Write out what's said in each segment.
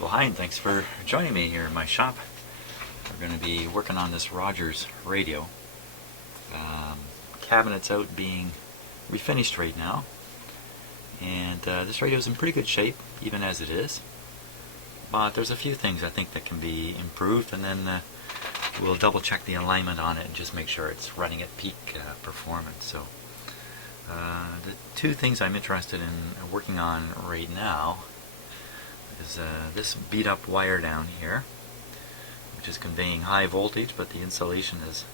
Well, hi, and thanks for joining me here in my shop. We're going to be working on this Rogers radio. Cabinet's out being refinished right now, and this radio is in pretty good shape, even as it is. But there's a few things I think that can be improved, and then we'll double check the alignment on it and just make sure it's running at peak performance. So the two things I'm interested in working on right now is this beat up wire down here, which is conveying high voltage, but the insulation is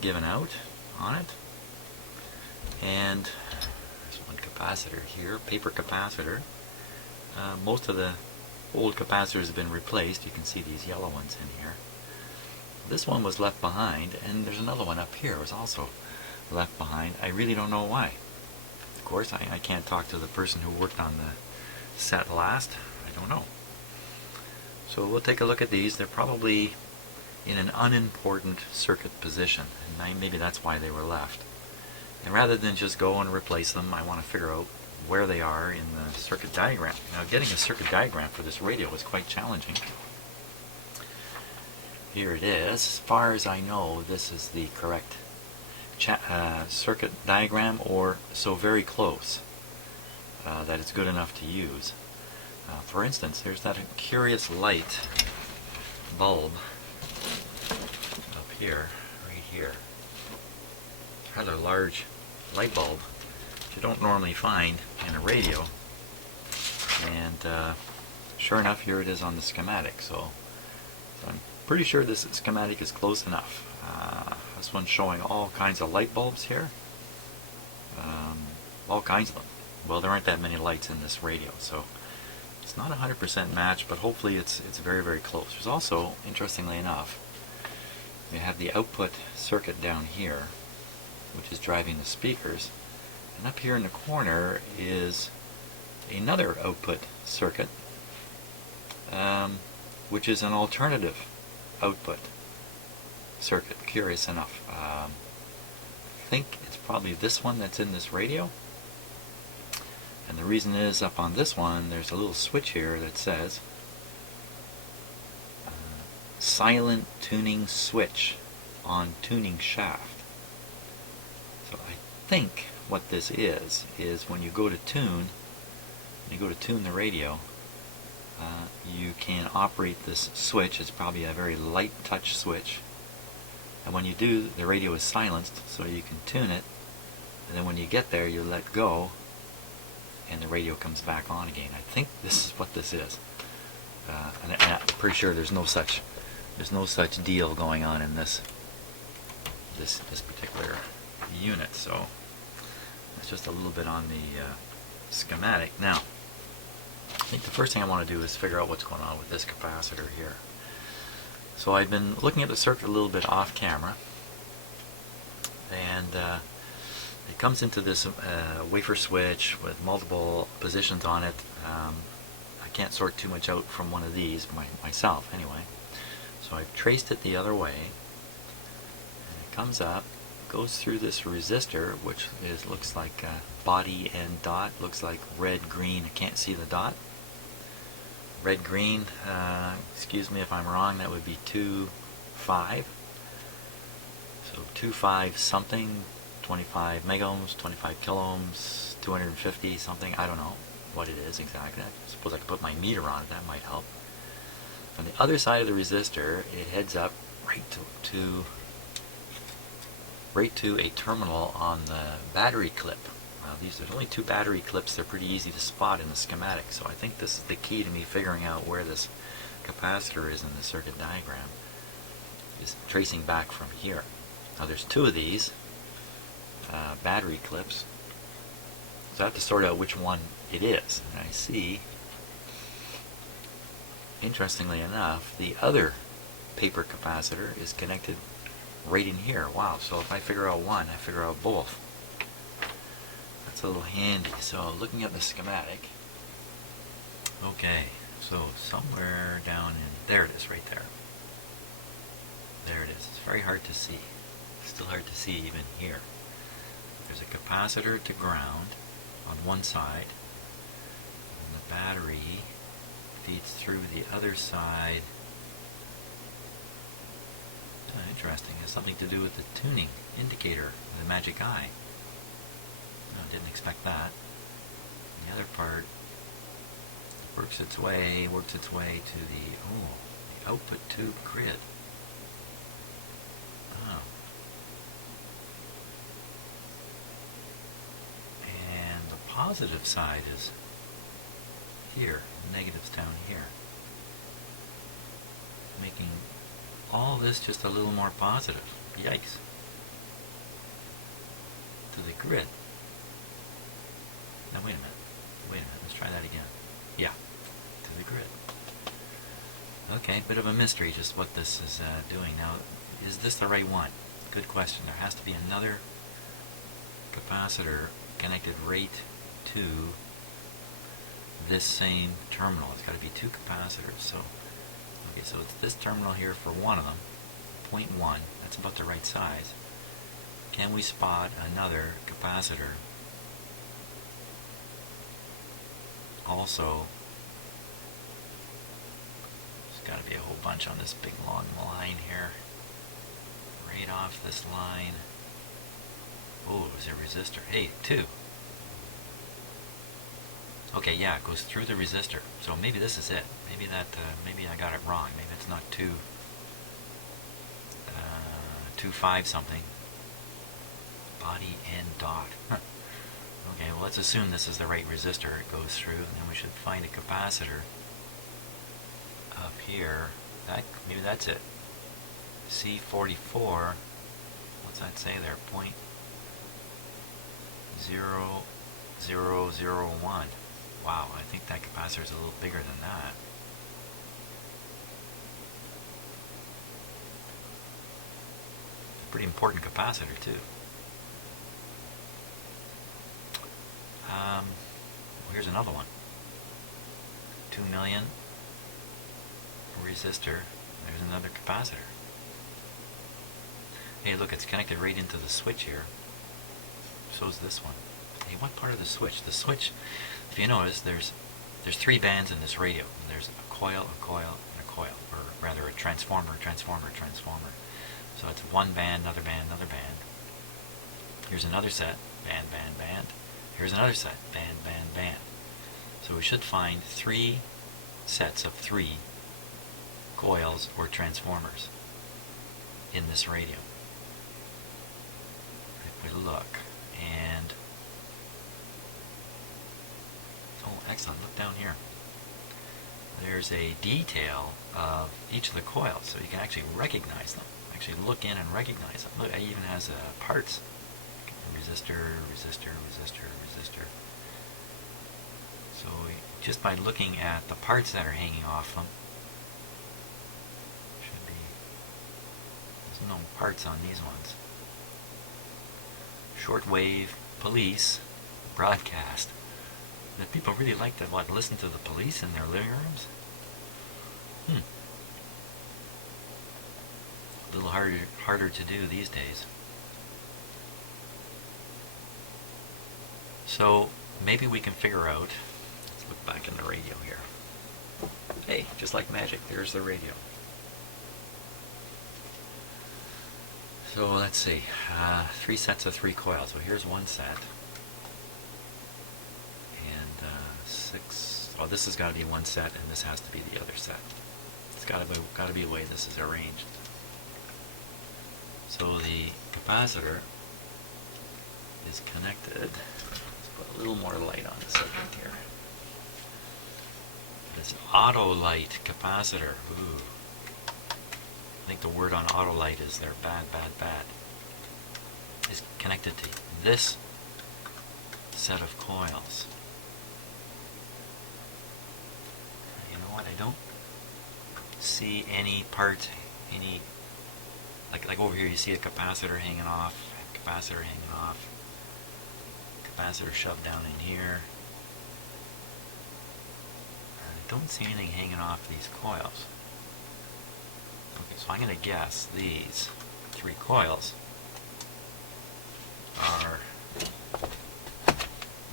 given out on it. And there's one capacitor here, paper capacitor. Most of the old capacitors have been replaced. You can see these yellow ones in here. This one was left behind, and there's another one up here was also left behind. I really don't know why. Of course, I can't talk to the person who worked on the set last. I don't know. So we'll take a look at these. They're probably in an unimportant circuit position, and maybe that's why they were left. And rather than just go and replace them, I want to figure out where they are in the circuit diagram. Now, getting a circuit diagram for this radio was quite challenging. Here it is. As far as I know, this is the correct circuit diagram, or so very close that it's good enough to use. For instance, there's that curious light bulb up here, right here. Rather large light bulb that you don't normally find in a radio. And sure enough, here it is on the schematic. So I'm pretty sure this schematic is close enough. This one's showing all kinds of light bulbs here. All kinds of them. Well, there aren't that many lights in this radio, so it's not 100% matched, but hopefully it's very, very close. There's also, interestingly enough, you have the output circuit down here, which is driving the speakers, and up here in the corner is another output circuit, which is an alternative output circuit. Curious enough. I think it's probably this one that's in this radio. And the reason is, up on this one, there's a little switch here that says silent tuning switch on tuning shaft. So I think what this is when you go to tune, the radio, you can operate this switch. It's probably a very light touch switch. And when you do, the radio is silenced, so you can tune it. And then when you get there, you let go, and the radio comes back on again. I think this is what this is, and I'm pretty sure there's no such deal going on in this particular unit. So that's just a little bit on the schematic. Now, I think the first thing I want to do is figure out what's going on with this capacitor here. So I've been looking at the circuit a little bit off camera, and it comes into this wafer switch with multiple positions on it. I can't sort too much out from one of these myself anyway. So I've traced it the other way, and it comes up, goes through this resistor, which looks like body and dot, looks like red, green. I can't see the dot. Red, green, excuse me if I'm wrong, that would be 2.5. So 2.5 something, 25 megohms, 25 kiloohms, 250 something. I don't know what it is exactly. I suppose I could put my meter on it, that might help. On the other side of the resistor, it heads up right to a terminal on the battery clip. There's only two battery clips. They're pretty easy to spot in the schematic, so I think this is the key to me figuring out where this capacitor is in the circuit diagram, is tracing back from here. Now there's two of these battery clips, so I have to sort out which one it is. And I see, interestingly enough, the other paper capacitor is connected right in here. Wow, so if I figure out one, I figure out both. That's a little handy. So looking at the schematic, okay, so somewhere down in, there it is, right there. There it is. It's very hard to see. Still hard to see even here. There's a capacitor to ground on one side, and the battery feeds through the other side. Oh, interesting. It has something to do with the tuning indicator, the magic eye. Oh, didn't expect that. The other part works its way to the output tube grid. Oh. And the positive side is here, the negative's down here. Making all this just a little more positive. Yikes. To the grid. Now wait a minute, let's try that again. Yeah, to the grid. Okay, bit of a mystery just what this is doing. Now, is this the right one? Good question. There has to be another capacitor connected right to this same terminal. It's got to be two capacitors. So, okay, so it's this terminal here for one of them, 0.1. That's about the right size. Can we spot another capacitor? Also, there's got to be a whole bunch on this big long line here. Right off this line. Oh, there's a resistor. Hey, 2. Okay, yeah, it goes through the resistor. So maybe this is it. Maybe that. Maybe I got it wrong. Maybe it's not 2.5 something. Body and dot. Okay, well, let's assume this is the right resistor it goes through, and then we should find a capacitor up here. Maybe that's it. C44. What's that say there? 0.0001. Wow, I think that capacitor is a little bigger than that. Pretty important capacitor too. Here's another one. 2 million resistor. There's another capacitor. Hey, look, it's connected right into the switch here. So's this one. Hey, what part of the switch? The switch, if you notice, there's 3 bands in this radio. There's a coil, and a coil, or rather a transformer. So it's one band, another band, another band. Here's another set, band. Here's another set, band. So we should find 3 sets of 3 coils or transformers in this radio. If we look, and oh, excellent, look down here. There's a detail of each of the coils, so you can actually recognize them. Actually look in and recognize them. Look, it even has parts. Resistor. So just by looking at the parts that are hanging off them, there's no parts on these ones. Shortwave police broadcast. That people really like to listen to the police in their living rooms? A little harder to do these days. So maybe we can figure out. Let's look back in the radio here. Hey, just like magic, there's the radio. So let's see, 3 sets of 3 coils. So here's one set, and 6. Well, this has got to be one set, and this has to be the other set. It's got to be the way this is arranged. So the capacitor is connected. Let's put a little more light on the subject here. This auto light capacitor. Ooh. I think the word on auto light is there. Bad. Is connected to this set of coils. You know what? I don't see any part, like over here. You see a capacitor hanging off, capacitor shoved down in here. I don't see anything hanging off these coils. Okay, so I'm going to guess these 3 coils are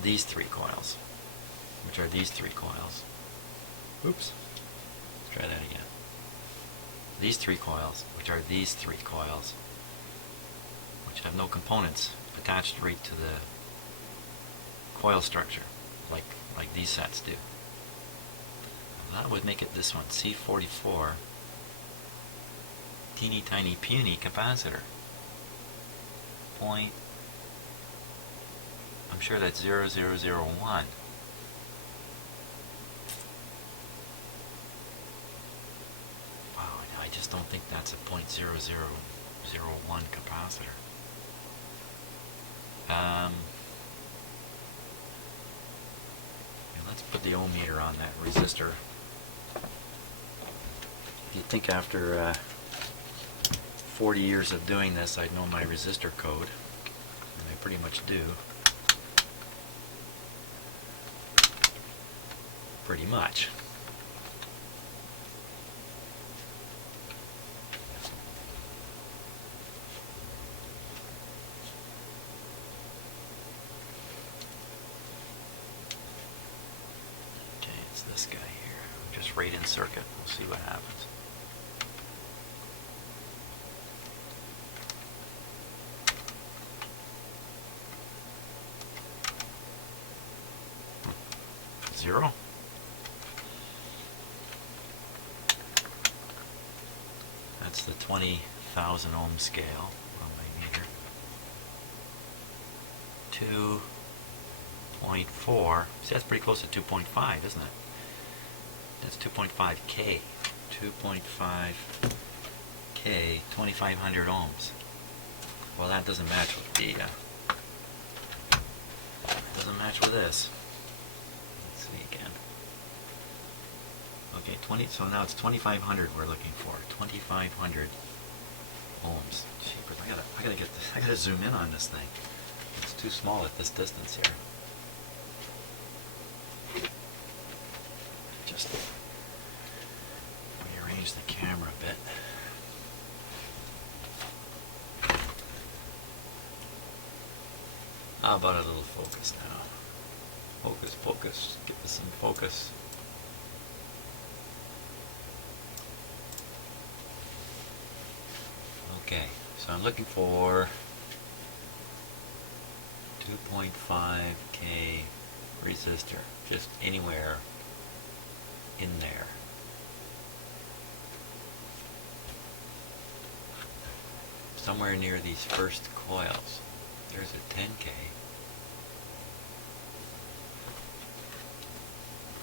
these 3 coils, which are these 3 coils. Oops. try that again. These 3 coils, which are these 3 coils, which have no components attached right to the coil structure, like these sets do. That would make it this one, C44, teeny tiny puny capacitor. Point, I'm sure that's 0001. Wow, I just don't think that's a .0001 capacitor. Let's put the ohm meter on that resistor. You'd think after 40 years of doing this I'd know my resistor code, and I pretty much do. Pretty much. This guy here, just right in circuit. We'll see what happens. Zero. That's the 20,000 ohm scale on my meter. 2.4. See, that's pretty close to 2.5, isn't it? That's 2.5 K. 2.5 K, 2,500 ohms. Well, that doesn't match with the. Doesn't match with this. Let's see again. Okay, 20. So now it's 2,500 we're looking for. 2,500 ohms. Jeepers, I gotta get this. I gotta zoom in on this thing. It's too small at this distance here. Just rearrange the camera a bit. How about a little focus now? Focus, focus. Get this in focus. Okay, so I'm looking for 2.5K resistor, just anywhere in there. Somewhere near these first coils. There's a 10K.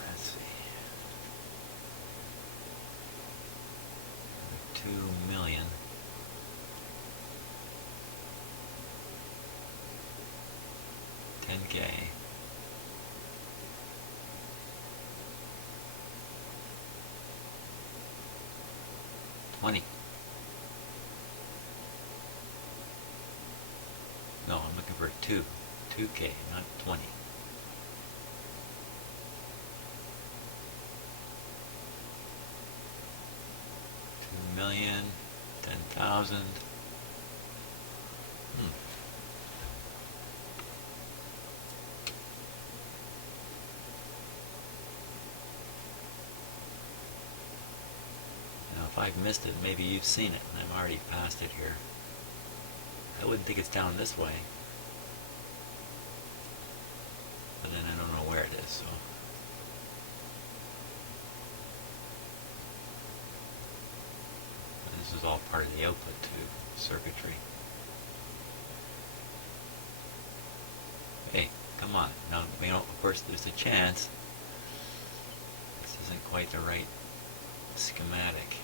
Let's see. 2 million. $10K. $20. No, I'm looking for 2K, not 20. 2,000,000, 10,000. Now, if I've missed it, maybe you've seen it, and I've already passed it here. I wouldn't think it's down this way, but then I don't know where it is, so. But this is all part of the output to circuitry. Hey, come on. Now, you know, of course, there's a chance this isn't quite the right schematic.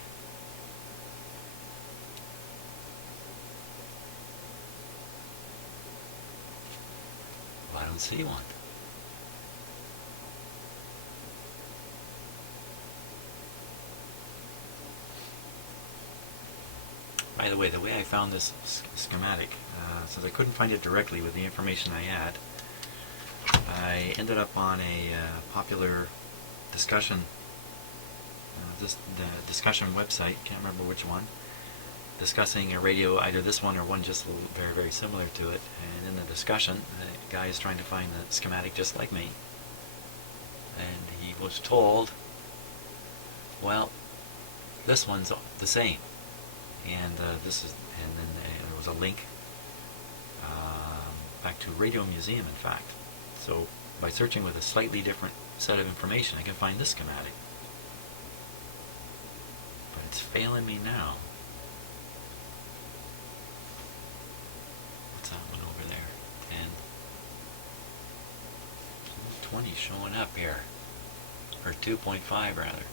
I don't see one. By the way I found this schematic, since I couldn't find it directly with the information I had, I ended up on a popular discussion, the discussion website, can't remember which one, discussing a radio, either this one or one just very, very similar to it. And in the discussion, the guy is trying to find the schematic just like me. And he was told, well, this one's the same. And and then there was a link back to Radio Museum, in fact. So by searching with a slightly different set of information, I can find this schematic. But it's failing me now. What's that one over there? 10. 20 showing up here. Or 2.5 rather.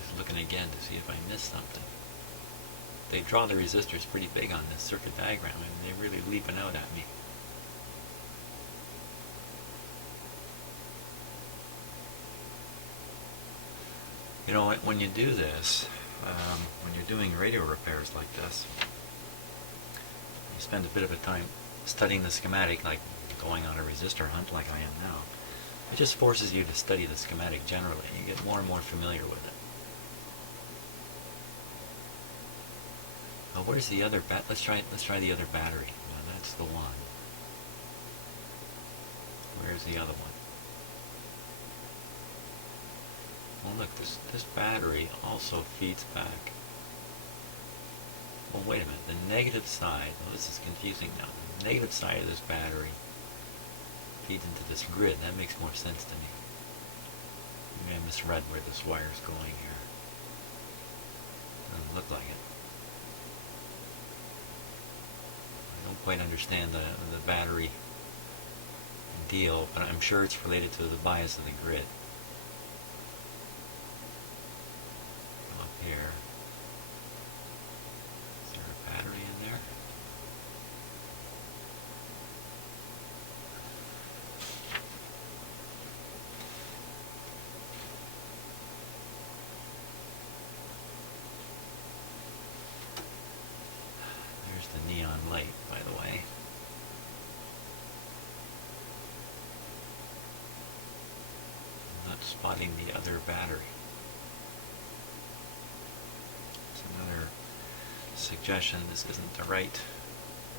Just looking again to see if I missed something. They draw the resistors pretty big on this circuit diagram. I mean, they're really leaping out at me. You know, when you do this, when you're doing radio repairs like this, you spend a bit of a time studying the schematic, like going on a resistor hunt like I am now. It just forces you to study the schematic generally. You get more and more familiar with it. Oh, where's the other let's try the other battery. Well, that's the one. Where's the other one? Well, look, this battery also feeds back. Well, wait a minute. The negative side. Well, this is confusing now. The negative side of this battery feeds into this grid. That makes more sense to me. Maybe I misread where this wire's going here. Doesn't look like it. I don't quite understand the battery deal, but I'm sure it's related to the bias of the grid. Up here. Is there a battery in there? There's the neon light, by the way. I'm not spotting the other battery. It's another suggestion this isn't the right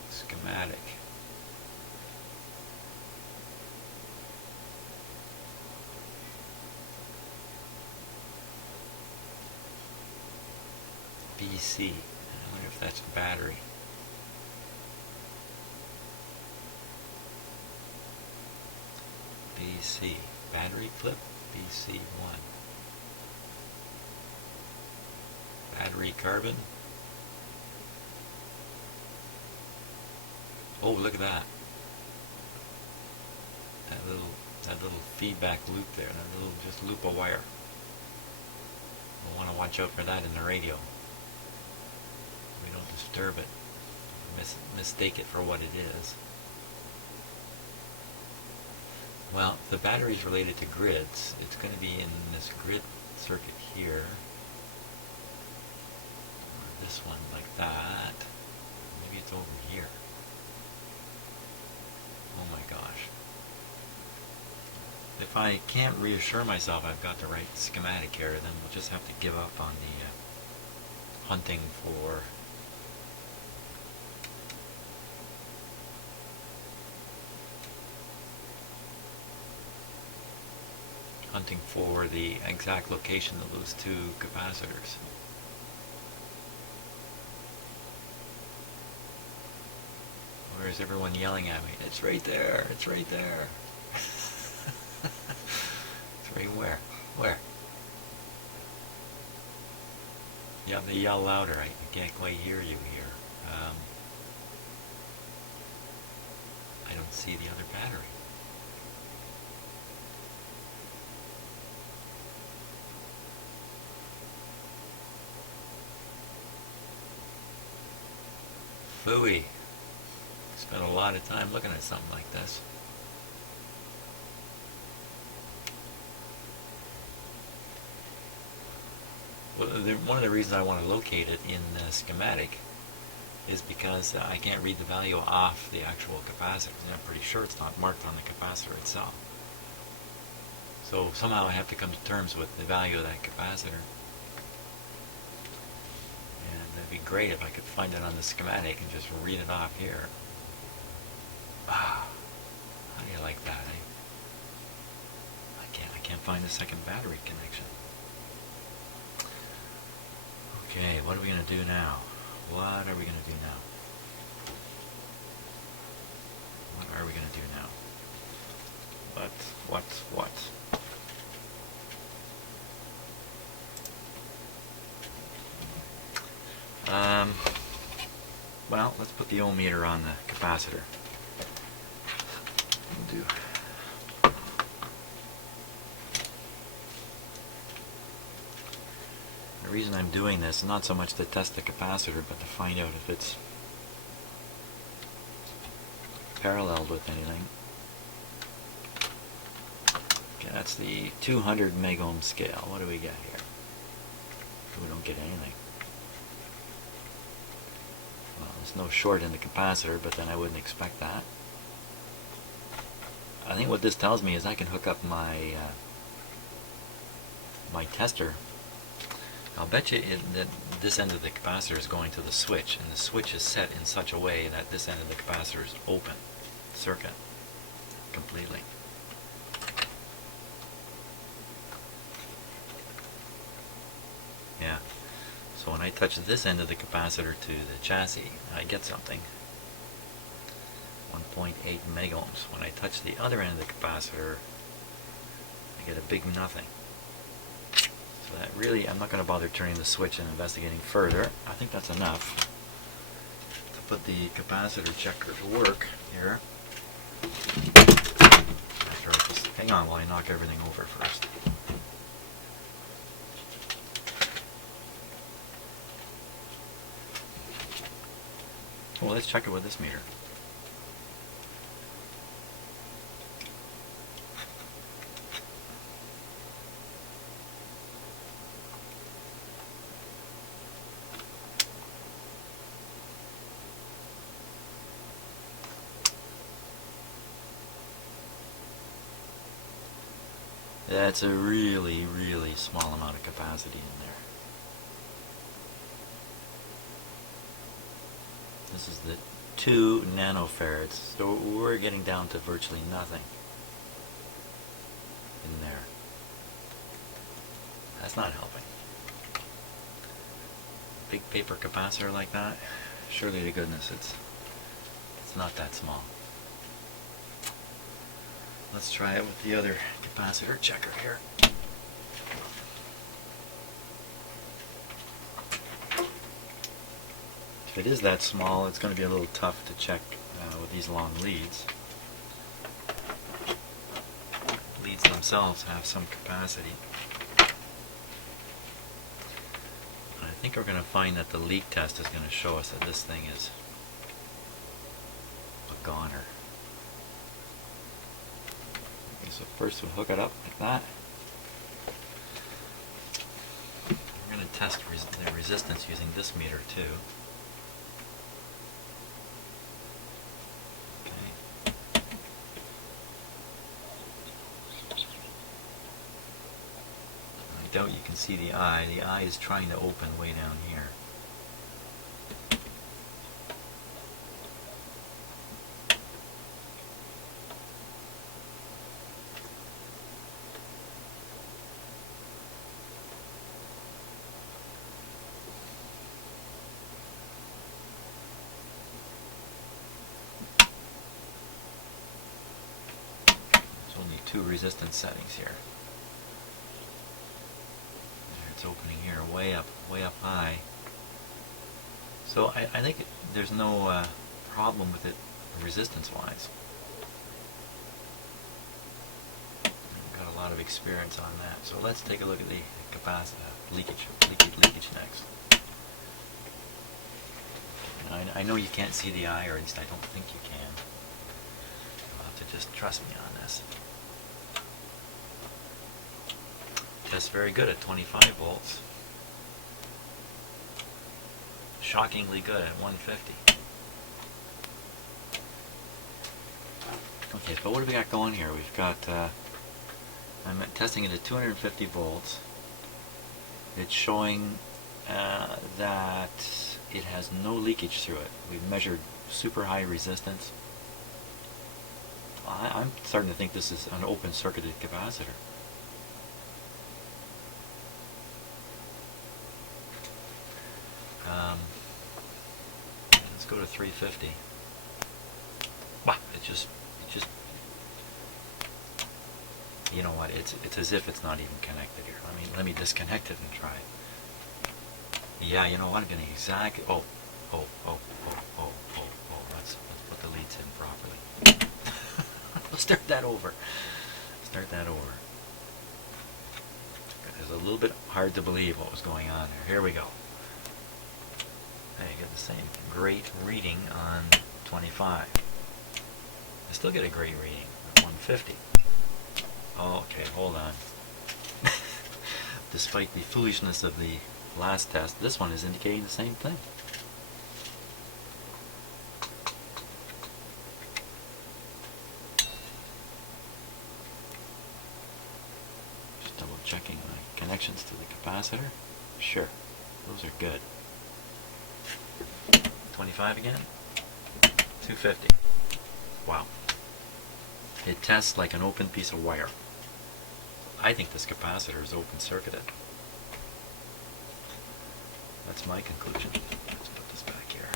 schematic. BC. I wonder if that's battery. BC. Battery clip? BC1. Battery carbon. Oh, look at that. That little feedback loop there. That little just loop of wire. We'll want to watch out for that in the radio. We don't disturb it. Mistake it for what it is. Well, if the battery is related to grids, it's going to be in this grid circuit here. Or this one like that. Maybe it's over here. Oh my gosh. If I can't reassure myself I've got the right schematic here, then we'll just have to give up on the hunting for the exact location of those two capacitors. Where's everyone yelling at me? It's right there! It's right there! It's right where? Where? You have to yell louder. I can't quite hear you here. I don't see the other battery. Phooey. Spent a lot of time looking at something like this. Well, one of the reasons I want to locate it in the schematic is because I can't read the value off the actual capacitor. I'm pretty sure it's not marked on the capacitor itself. So somehow I have to come to terms with the value of that capacitor. And it'd be great if I could find it on the schematic and just read it off here. Ah, how do you like that, eh? find a second battery connection. Okay, what are we going to do now? What are we going to do now? What are we going to do now? What? Well, let's put the ohm meter on the capacitor. We'll do. The reason I'm doing this is not so much to test the capacitor, but to find out if it's paralleled with anything. Okay, that's the 200 megohm scale. What do we get here? We don't get anything. Well, there's no short in the capacitor, but then I wouldn't expect that. I think what this tells me is I can hook up my my tester. I'll bet you that this end of the capacitor is going to the switch, and the switch is set in such a way that this end of the capacitor is open circuit completely. Yeah. So when I touch this end of the capacitor to the chassis, I get something. 1.8 megohms. When I touch the other end of the capacitor, I get a big nothing. So that really, I'm not going to bother turning the switch and investigating further. I think that's enough to put the capacitor checker to work here. After I just hang on while I knock everything over first. Well, let's check it with this meter. That's a really, really small amount of capacity in there. This is the 2 nanofarads, so we're getting down to virtually nothing in there. That's not helping. Big paper capacitor like that, surely to goodness it's not that small. Let's try it with the other capacitor checker here. If it is that small, it's going to be a little tough to check with these long leads. Leads themselves have some capacity. And I think we're going to find that the leak test is going to show us that this thing is a goner. Okay, so first we'll hook it up like that. We're going to test the resistance using this meter too. I doubt you can see the eye. The eye is trying to open way down here. There's only 2 resistance settings here. It's opening here way up high. So I think there's no problem with it resistance wise. I've got a lot of experience on that. So let's take a look at the capacitor leakage next. And I know you can't see the eye, or at least I don't think you can. You'll have to just trust me on this. Tests very good at 25 volts. Shockingly good at 150. Okay, but what do we got going here? We've got, I'm testing it at 250 volts. It's showing that it has no leakage through it. We've measured super high resistance. I'm starting to think this is an open circuited capacitor. go to 350. Wow, it just, you know what? It's as if it's not even connected here. Let me disconnect it and try it. Yeah, you know what? I'm getting exactly. Oh. Let's put the leads in properly. Let's start that over. It was a little bit hard to believe what was going on there. Here we go. Hey, you get the same great reading on 25. I still get a great reading at 150. Oh, okay, hold on. Despite the foolishness of the last test, this one is indicating the same thing. Just double checking my connections to the capacitor. Sure, those are good. 25 again. 250. Wow. It tests like an open piece of wire. I think this capacitor is open circuited. That's my conclusion. Let's put this back here.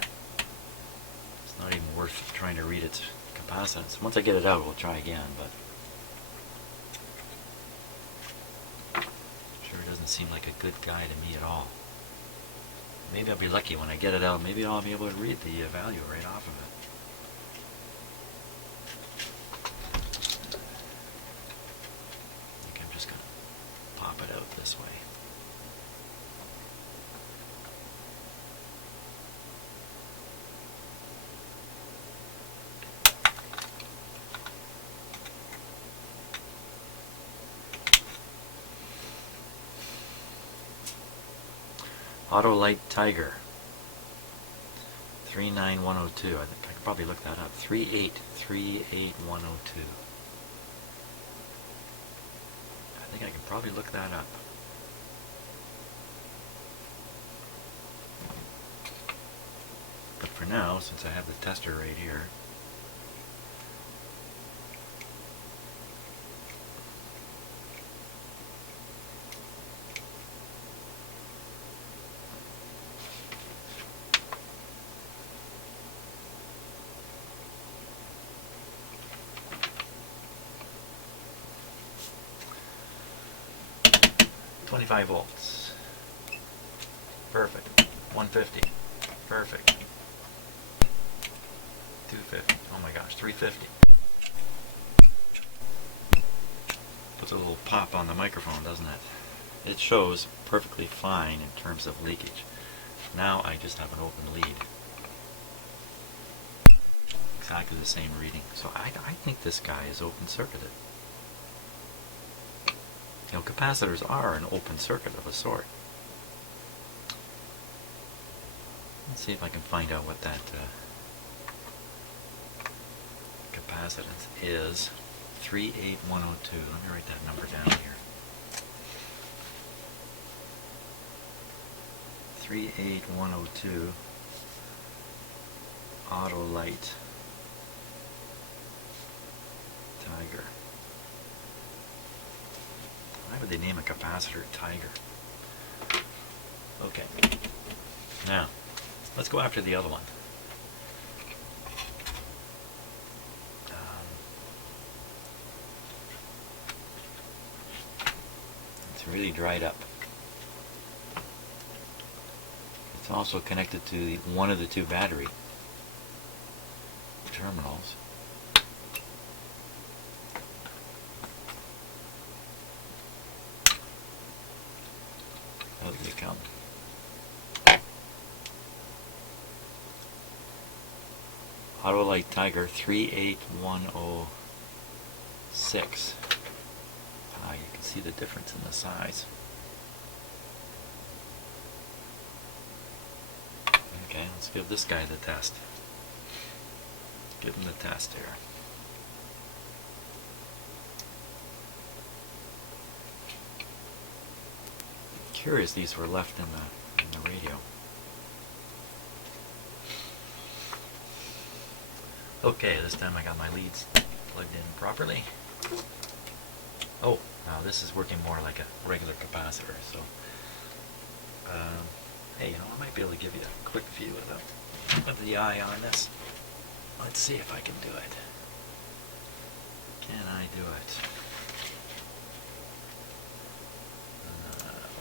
It's not even worth trying to read its capacitance. Once I get it out, we'll try again, but sure doesn't seem like a good guy to me at all. Maybe I'll be lucky when I get it out. Maybe I'll be able to read the value right off of it. I think I'm just going to pop it out this way. Autolite Tiger 39102. I think I could probably look that up. 3838102. I think I can probably look that up. But for now, since I have the tester right here, .25 volts. Perfect. 150. Perfect. 250. Oh my gosh, 350. Puts a little pop on the microphone, doesn't it? It shows perfectly fine in terms of leakage. Now I just have an open lead. Exactly the same reading. So I think this guy is open circuited. You know, capacitors are an open circuit of a sort. Let's see if I can find out what that capacitance is. 38102. Let me write that number down here. 38102. Autolite Tiger. Why would they name a capacitor Tiger? Okay. Now, let's go after the other one. It's really dried up. It's also connected to one of the two battery terminals. Out they come. Autolite Tiger 38106. You can see the difference in the size. Okay, let's give this guy the test. Give him the test here. Curious these were left in the radio. Okay, this time I got my leads plugged in properly. Oh, now this is working more like a regular capacitor, so hey, you know, I might be able to give you a quick view of of the eye on this. Let's see if I can do it. Can I do it?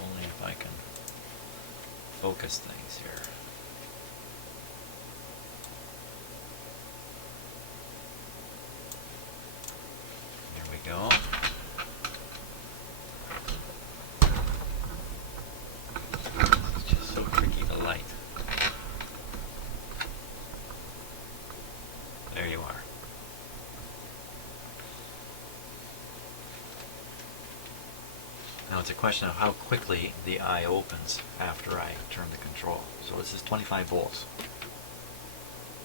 Only if I can focus things here. There we go. It's just so tricky to light. There you are. Now it's a question of how quickly the eye opens after I turn the control. So this is 25 volts.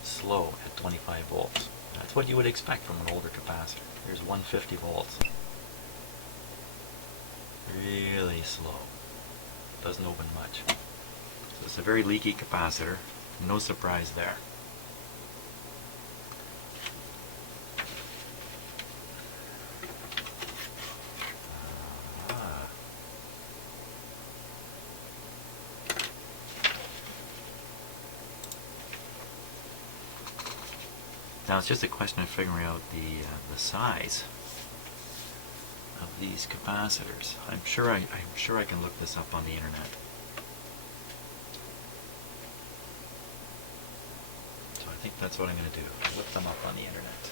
Slow at 25 volts. That's what you would expect from an older capacitor. Here's 150 volts. Really slow. Doesn't open much. So it's a very leaky capacitor. No surprise there. Now it's just a question of figuring out the size of these capacitors. I'm sure I can look this up on the internet. So I think that's what I'm going to do. Look them up on the internet.